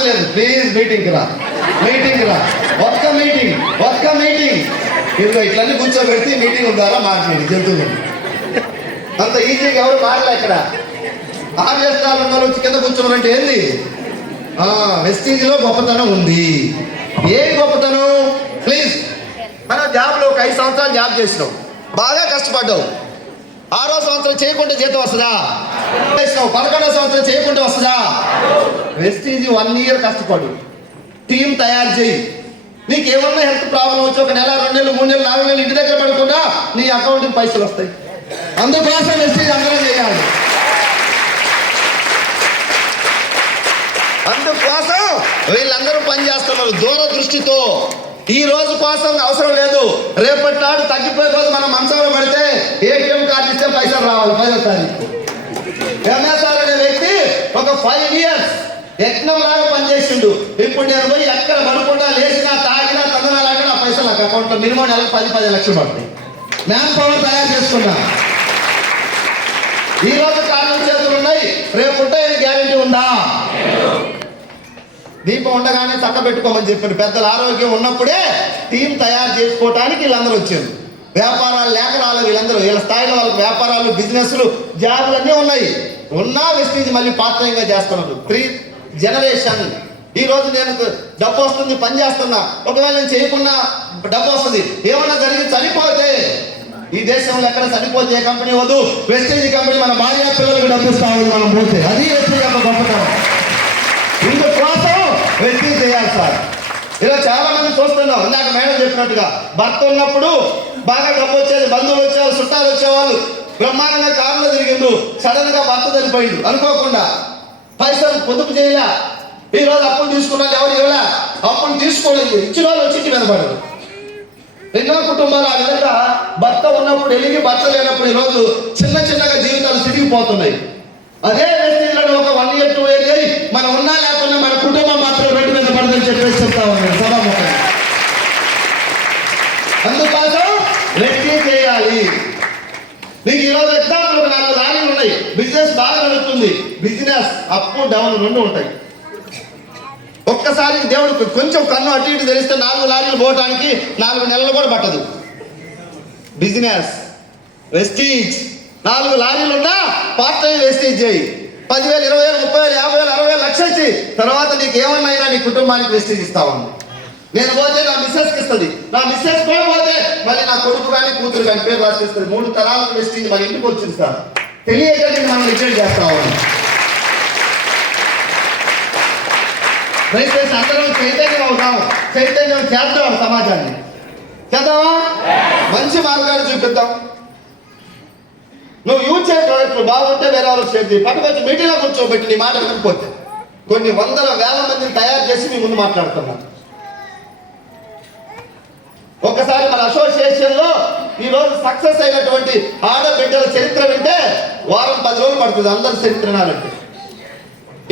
ఆనందం లేదు. ప్లీజ్ మీటింగ్కి రా, ఒక్క మీటింగ్ ఇదిగో ఇట్లన్నీ కూర్చోబెడితే మీటింగ్ ద్వారా మాట్లాడి జంతువులు అంత ఈజీగా ఎవరు మారలే. ఇక్కడ 6 రాష్ట్రాలు ఉన్న వచ్చి కింద కూర్చోమంటే ఏంది? వెస్టీజ్లో గొప్పతనం ఉంది. ఏ గొప్పతనం? ప్లీజ్, మనం జాబ్లో ఒక 5 సంవత్సరాలు జాబ్ చేసినావు, బాగా కష్టపడ్డావు. 6వ సంవత్సరం చేయకుండా జీతం వస్తుందా? 11వ సంవత్సరం చేయకుండా వస్తుందా? వెస్టీజ్ 1 ఇయర్ కష్టపడు, టీం తయారు చేయి. నీకు ఏమన్నా హెల్త్ ప్రాబ్లం వచ్చి 1 నెల 2 నెలలు 3 నెలలు 4 నెలలు ఇంటి దగ్గర పడకుండా నీ అకౌంట్కి పైసలు వస్తాయి. అందుకోసం వెస్టీజ్ అందరం చేయాలి. అందుకోసం వీళ్ళందరూ పనిచేస్తున్నారు దూరదృష్టితో. ఈ రోజు కోసం అవసరం లేదు, రేపటి నాడు తగ్గిపోయే రోజు మనం మంచంలో పడితే ఏటీఎం కార్డు ఇస్తే పైసలు రావాలి 5వ తారీఖు. ఎంఎస్ఆర్ అనే వ్యక్తి ఒక 5 ఇయర్స్ యజ్ఞంలాగా పనిచేసిండు. ఇప్పుడు నేను పోయి ఎక్కడ పడకుండా లేచినా తాగినా తదనాలాగా నా పైసలు నాకు అకౌంట్లో మినిమం నెలకు 10-15 లక్షలు పడతాయి. మ్యాన్ పవర్ తయారు చేసుకున్నా. ఈ రోజు కారణం చేతులు ఉన్నాయి, రేపు ఉంటాయని గ్యారెంటీ ఉందా? దీపం ఉండగానే చక్క పెట్టుకోమని చెప్పారు పెద్దలు. ఆరోగ్యం ఉన్నప్పుడే టీం తయారు చేసుకోవటానికి వీళ్ళందరూ వచ్చారు. వ్యాపారాలు లేక రాలేదు వీళ్ళందరూ. వీళ్ళ స్థాయిలో వాళ్ళకి వ్యాపారాలు, బిజినెస్లు, జాబులు అన్నీ ఉన్నాయి. ఉన్నా వెస్టీజ్ మళ్ళీ పార్ట్ టైంగా చేస్తున్నారు. 3 జనరేషన్. ఈ రోజు నేను డబ్బు వస్తుంది, పని చేస్తున్నా, ఒకవేళ నేను చేయకుండా డబ్బు వస్తుంది. ఏమన్నా జరిగి చనిపోతే ఈ దేశంలో ఎక్కడ చనిపోతే ఏ కంపెనీ వద్దు, వెస్టీజ్ కంపెనీ మన భార్య పిల్లలకు డబ్బు ఇస్తా ఉంది మనం పోతే. అది వెస్టీజ్ యొక్క గొప్పతనం. ఇందుకోసం వెస్టీజ్ చేయాలి సార్. ఇలా చాలా మంది చూస్తున్నాం. ఇందాక మేడం చెప్పినట్టుగా భర్త ఉన్నప్పుడు బాగా డబ్బు వచ్చేది, బంధువులు వచ్చేవాళ్ళు, చుట్టాలు వచ్చేవాళ్ళు, బ్రహ్మాండంగా కారులో తిరిగిండు. సడన్ గా భర్త చనిపోయిండు అనుకోకుండా, పైసలు పొదుపు చేయలే. ఈ రోజు అప్పులు తీసుకున్నాను, ఎవరు ఇవ్వలే, అప్పులు తీసుకోలేదు, ఇచ్చిన వాళ్ళు వచ్చి మీద పడరు. ఎన్నో కుటుంబాలు ఆ విధంగా భర్త ఉన్నప్పుడు వెలిగి, భర్త లేనప్పుడు ఈరోజు చిన్నగా జీవితాలు సిరిగిపోతున్నాయి. అదే వెస్టీజ్లో ఒక 1 year 2 years అయ్యి మనం ఉన్నా లేకుండా మన కుటుంబం మాత్రం రోడ్డు మీద పడదని చెప్పేసి చెప్తా ఉన్నాను సభాముఖంగా. అందుకోసం వెస్టీజ్ చేయాలి. నీకు ఈరోజు ఎగ్జాంపుల్ 4 లారీలు ఉన్నాయి, బిజినెస్ బాగా నడుస్తుంది. బిజినెస్ అప్ డౌన్ 2 ఉంటాయి. ఒక్కసారి దేవుడు కొంచెం కన్ను అటు ఇటు తెలిస్తే 4 లారీలు పోవటానికి 4 నెలలు కూడా పట్టదు. బిజినెస్ వెస్టీజ్ 4 లారీలు ఉన్నా పార్ట్ టైం వెస్టీజ్ చేయి. 10,000, 20,000, 30,000, 50,000, 60,000, లక్ష ఇచ్చి తర్వాత నీకు ఏమన్నా నీ కుటుంబానికి వెస్టీజ్ ఇస్తా ఉంది. నేను పోతే నా మిస్సెస్కి ఇస్తుంది, నా మిస్సెస్ కూడా పోతే మళ్ళీ నా కొడుకు కానీ కూతురు కానీ పేరు రాసిస్తుంది. 3 తరాలకు వెస్టీజ్ మన ఇంటికి వచ్చింది సార్. తెలియక మనం రిజెక్ట్ చేస్తా ఉన్నాం. దయచేసి అందరం చైతన్యం అవుతాం, చైతన్యం చేద్దాం, సమాజాన్ని చేద్దామా, మంచి మార్గాన్ని చూపిద్దాం. నువ్వు యూజ్ చేసే ప్రోడక్ట్లు బాగుంటే వేరే వాళ్ళకి షేర్ చేయి. పట్టుకొచ్చి మీటింగ్లో కూర్చోబెట్టి నీ మాట వినకపోతే కొన్ని 100,000 మందిని తయారు చేసి మీ ముందు మాట్లాడుతున్నాను. ఒక్కసారి మన అసోసియేషన్లో ఈరోజు సక్సెస్ అయినటువంటి ఆడబిడ్డల చరిత్ర వింటే వారం 10 రోజులు పడుతుంది అందరి చరిత్ర నాలంటే.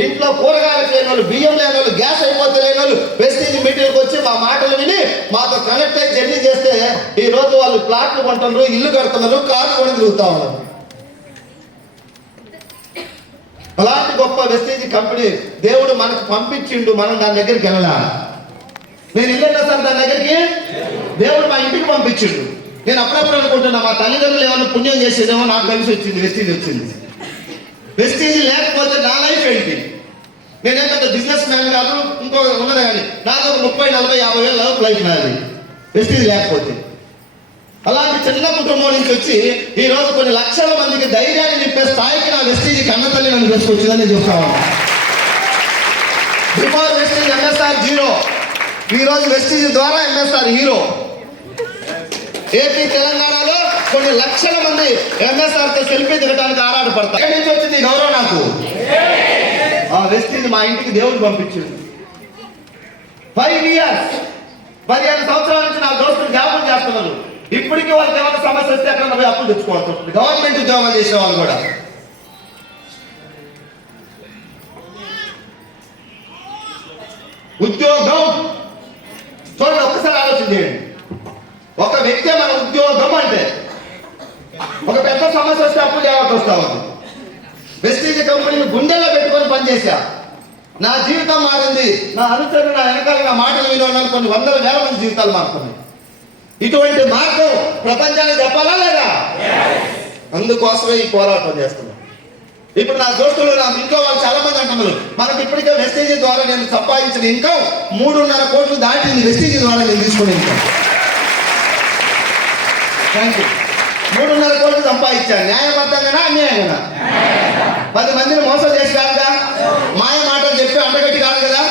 ఇంట్లో కూరగాయలు లేని వాళ్ళు, బియ్యం లేని వాళ్ళు, గ్యాస్ అయిపోతే లేని వాళ్ళు వెస్టీజ్ మీటింగ్కి వచ్చి మా మాటలు విని మాతో కనెక్ట్ అయ్యి జర్నీ చేస్తే ఈ రోజు వాళ్ళు ప్లాట్లు కొంటున్నారు, ఇల్లు కడుతున్నారు, కార్లు కొని తిరుగుతా ఉన్నారు. అలాంటి గొప్ప వెస్టీజ్ కంపెనీ దేవుడు మనకు పంపించిండు. మనం దాని దగ్గరికి వెళ్ళాలా? నేను వెళ్ళినా సార్ దాని దగ్గరికి, దేవుడు మా ఇంటికి పంపించిండు. నేను అప్పుడప్పుడు అనుకుంటున్నా మా తల్లిదండ్రులు ఏమైనా పుణ్యం చేసేదేమో, నాకు కలిసి వచ్చింది వెస్టీజ్ వచ్చింది. వెస్టీజ్ లేకపోతే నా లైఫ్ ఏంటి? నేనేంటే బిజినెస్ మ్యాన్ కాదు, ఇంకో ఉన్నది కానీ నాకు 30, 40, 50 వేల లైఫ్ నాది వెస్టీజ్ లేకపోతే. అలాంటి చిన్న కుటుంబం నుంచి వచ్చి ఈ రోజు కొన్ని లక్షల మందికి ధైర్యాన్ని నింపే స్థాయికి నా వెస్టీజ్ కన్నతల్లి నన్ను తీసుకొచ్చిందని చెప్తా ఉన్నాను. బిఫోర్ వెస్టీజ్ ఎంఎస్ఆర్ 0, ఈ రోజు వెస్టీజ్ ద్వారా ఎంఎస్ఆర్ హీరో. ఏపీ తెలంగాణలో కొన్ని లక్షల మంది ఎంఎస్ఆర్తో సెల్ఫీ దిగడానికి ఆరాటపడతారు. ఎక్కడి నుంచి వచ్చింది గౌరవం? నాకు ఆ వెస్టీజ్ మా ఇంటికి దేవుడు పంపించింది. 5 years 15 సంవత్సరాల నుంచి నా దోస్తులు జాబులు చేస్తున్నారు. ఇప్పటికీ వాళ్ళకి ఏమైనా సమస్య వస్తే ఎక్కడ పోయి అప్పులు తెచ్చుకోవాల్సి వస్తుంది. గవర్నమెంట్ ఉద్యోగాలు చేసే వాళ్ళు కూడా. ఉద్యోగం చూడండి, ఒక్కసారి ఆలోచన చేయండి. ఒక వ్యక్తి మన ఉద్యోగం అంటే ఒక పెద్ద సమస్య వస్తే అప్పులు చేయవలసి వస్తా ఉంది. వెస్టీజ్ కంపెనీని గుండెల్లో పెట్టుకొని పనిచేశా. నా జీవితం మారింది, నా అనుచరులు నా వెనకాల నా మాటలు వినడానికి కొన్ని వందల వేల మంది జీవితాలు మారుతున్నాయి. ఇటువంటి మార్గం ప్రపంచానికి చెప్పాలా లేదా? అందుకోసమే ఈ పోరాటం చేస్తున్నాం. ఇప్పుడు నా దోస్తులు, నా ఇంట్లో వాళ్ళు చాలా మంది అంటున్నారు, మనకి ఇప్పటికే వెస్టేజ్ ద్వారా నేను సంపాదించిన ఇన్కమ్ 3.5 కోట్లు దాటింది. వెస్టేజ్ ద్వారా నేను తీసుకునే ఇన్కమ్. Thank you. 3.5 కోట్లు సంపాదించాను. న్యాయబద్ధంగానా అన్యాయంగా? 10 మందిని మోసం చేసి కాదుగా, మాయ మాటలు చెప్పి అంటగట్టి కాదు కదా,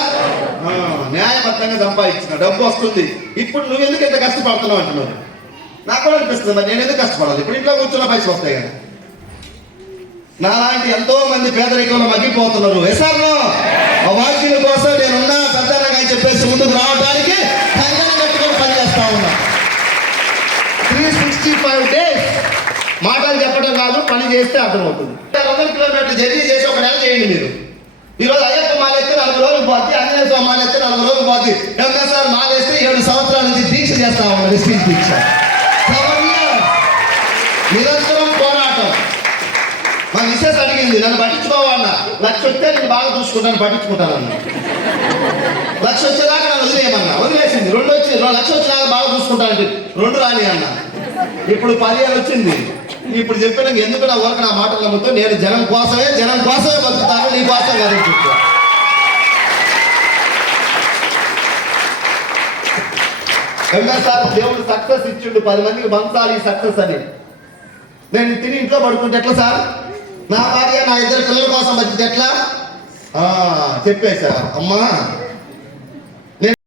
న్యాయబద్ధంగా సంపాదించిన డబ్బు వస్తుంది. ఇప్పుడు నువ్వు ఎందుకు ఎంత కష్టపడుతున్నావు అంటున్నారు. నాకు కూడా అనిపిస్తుంది, మరి నేను ఎందుకు కష్టపడాలి? ఇప్పుడు ఇంట్లో కూర్చున్న పైసలు వస్తాయి కదా. నాలాంటి ఎంతో మంది పేదరికంలో మగ్గిపోతున్నారు. ఎసార్లో ఆ వాక్యుల కోసం నేనున్నా పెద్దనగా చెప్పేసి ముందుకు రావడానికి కంకణం కట్టుకొని పనిచేస్తా ఉన్నా. 365 days మాటలు చెప్పడం కాదు, పని చేస్తే అర్థమవుతుంది. 100 కిలోమీటర్లు జర్నీ చేసి ఒక నెల చేయండి మీరు. ఈరోజు అయ్యప్ప మాలేస్తే 4 రోజులు పోద్ది, ఆంజనేయ స్వామి మాలేస్తే 4 రోజులు పోద్ది. ఎంఎస్ఆర్ మాలేస్తే 7 సంవత్సరాల నుంచి దీక్ష చేస్తా ఉన్నారు. రిస్పీచ్ దీక్ష. నిరంతరం పోరాటం. మా మిస్సెస్ అడిగింది, నన్ను పట్టించుకోవాలన్నా. 1,00,000 వస్తే నేను బాగా చూసుకుంటాను, పట్టించుకుంటానన్నా. 1,00,000 వచ్చేదాకా నన్ను వదిలేయమన్నా. వదిలేసింది. 2 వచ్చి 2,00,000 వచ్చేదాకా బాగా చూసుకుంటానంటే 2 రాని అన్నా. ఇప్పుడు 10,000 వచ్చింది. ఇప్పుడు చెప్పిన ఎందుకు నా ఊరికి నా మాటలు నమ్ముతూ నేను జనం కోసమే బతుకుతాను, నీ కోసం కాదని చెప్తా. ఎంఎస్ఆర్ దేవుడు సక్సెస్ ఇచ్చిండు, 10 మందికి పంచాలి ఈ సక్సెస్ అని. నేను తిని ఇంట్లో పడుకుంటే ఎట్లా సార్? నా భార్య నా 2 పిల్లల కోసం బతికితే ఎట్లా? చెప్పేశా అమ్మా.